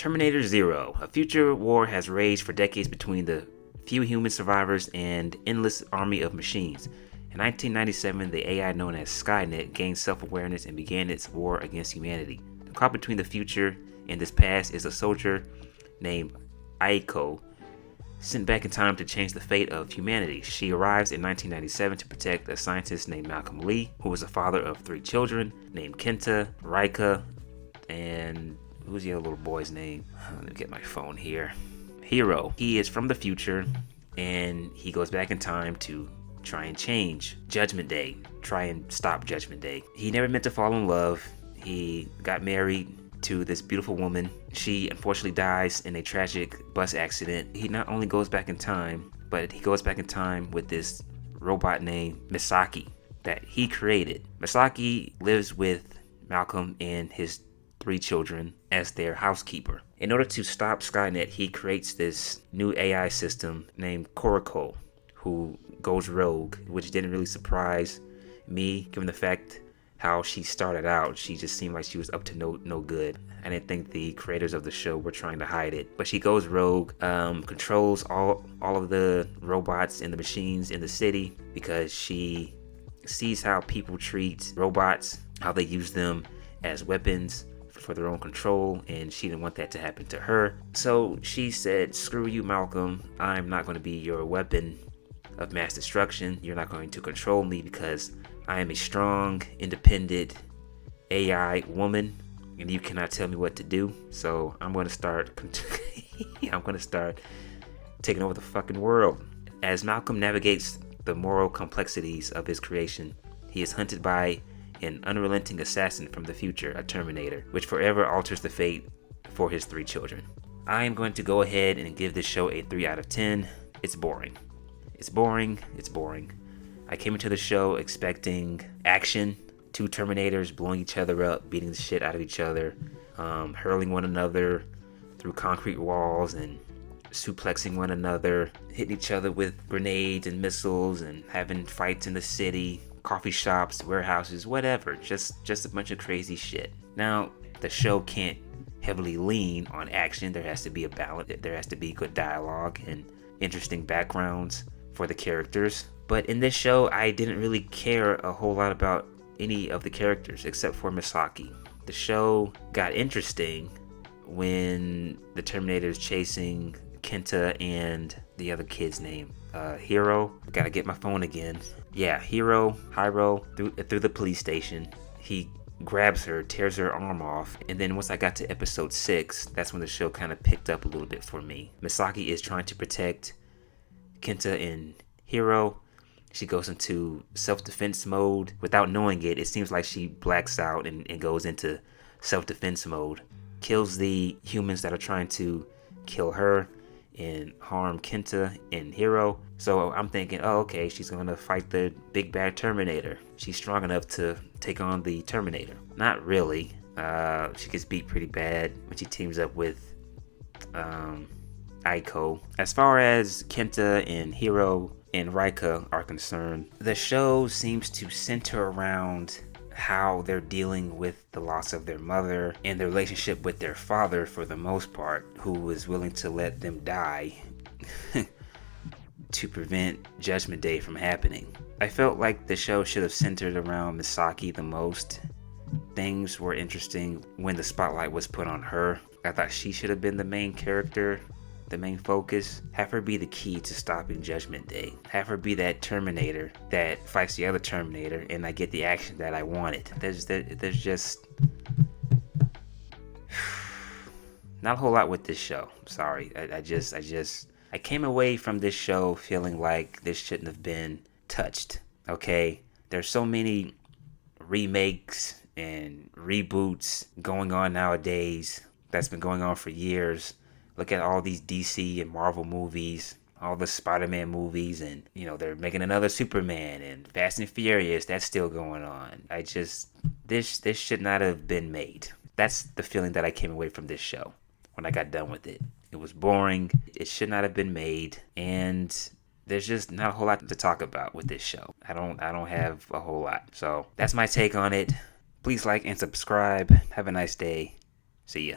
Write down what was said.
Terminator Zero. A future war has raged for decades between the few human survivors and endless army of machines. In 1997, the AI known as Skynet gained self-awareness and began its war against humanity. The caught between the future and this past is a soldier named Aiko, sent back in time to change the fate of humanity. She arrives in 1997 to protect a scientist named Malcolm Lee, who was the father of 3 children named Kenta, Rika, and who's the other little boy's name? Let me get my phone here. Hero. He is from the future, and he goes back in time to try and change Judgment Day, try and stop Judgment Day. He never meant to fall in love. He got married to this beautiful woman. She unfortunately dies in a tragic bus accident. He not only goes back in time, but he goes back in time with this robot named Misaki that he created. Misaki lives with Malcolm and his 3 children as their housekeeper. In order to stop Skynet, he creates this new AI system named Koriko, who goes rogue, which didn't really surprise me, given the fact how she started out. She just seemed like she was up to no good. I didn't think the creators of the show were trying to hide it. But she goes rogue, controls all of the robots and the machines in the city because she sees how people treat robots, how they use them as weapons for their own control, and she didn't want that to happen to her. So she said, screw you, Malcolm. I'm not going to be your weapon of mass destruction. You're not going to control me because I am a strong, independent AI woman, and you cannot tell me what to do. So I'm going to start taking over the fucking world. As Malcolm navigates the moral complexities of his creation, he is hunted by an unrelenting assassin from the future, a Terminator, which forever alters the fate for his 3 children. I am going to go ahead and give this show a 3 out of 10. It's boring. It's boring. It's boring. I came into the show expecting action, 2 Terminators blowing each other up, beating the shit out of each other, hurling one another through concrete walls and suplexing one another, hitting each other with grenades and missiles, and having fights in the city, coffee shops, warehouses, whatever. Just a bunch of crazy shit. Now, the show can't heavily lean on action. There has to be a balance. There has to be good dialogue and interesting backgrounds for the characters. But in this show, I didn't really care a whole lot about any of the characters except for Misaki. The show got interesting when the Terminator is chasing Kenta and the other kid's name, Hiro. Gotta get my phone again. Yeah, Hiro through the police station. He grabs her, tears her arm off, and then once I got to episode 6, that's when the show kind of picked up a little bit for me. Misaki is trying to protect Kenta and Hiro. She goes into self-defense mode. Without knowing it, it seems like she blacks out and goes into self-defense mode. Kills the humans that are trying to kill her and harm Kenta and Hiro. So I'm thinking, oh, okay, she's gonna fight the big bad Terminator. She's strong enough to take on the Terminator. Not really. She gets beat pretty bad when she teams up with Aiko. As far as Kenta and Hiro and Rika are concerned, the show seems to center around how they're dealing with the loss of their mother and their relationship with their father for the most part, who was willing to let them die to prevent Judgment Day from happening. I felt like the show should have centered around Misaki the most. Things were interesting when the spotlight was put on her. I thought she should have been the main character, the main focus. Have her be the key to stopping Judgment Day. Have her be that Terminator that fights the other Terminator, and I get the action that I wanted. There's just not a whole lot with this show. Sorry, I came away from this show feeling like this shouldn't have been touched. Okay, there's so many remakes and reboots going on nowadays. That's been going on for years. Look at all these DC and Marvel movies, all the Spider-Man movies, and they're making another Superman, and Fast and Furious, that's still going on. This should not have been made. That's the feeling that I came away from this show when I got done with it. It was boring. It should not have been made, and there's just not a whole lot to talk about with this show. I don't have a whole lot. So that's my take on it. Please like and subscribe. Have a nice day. See ya.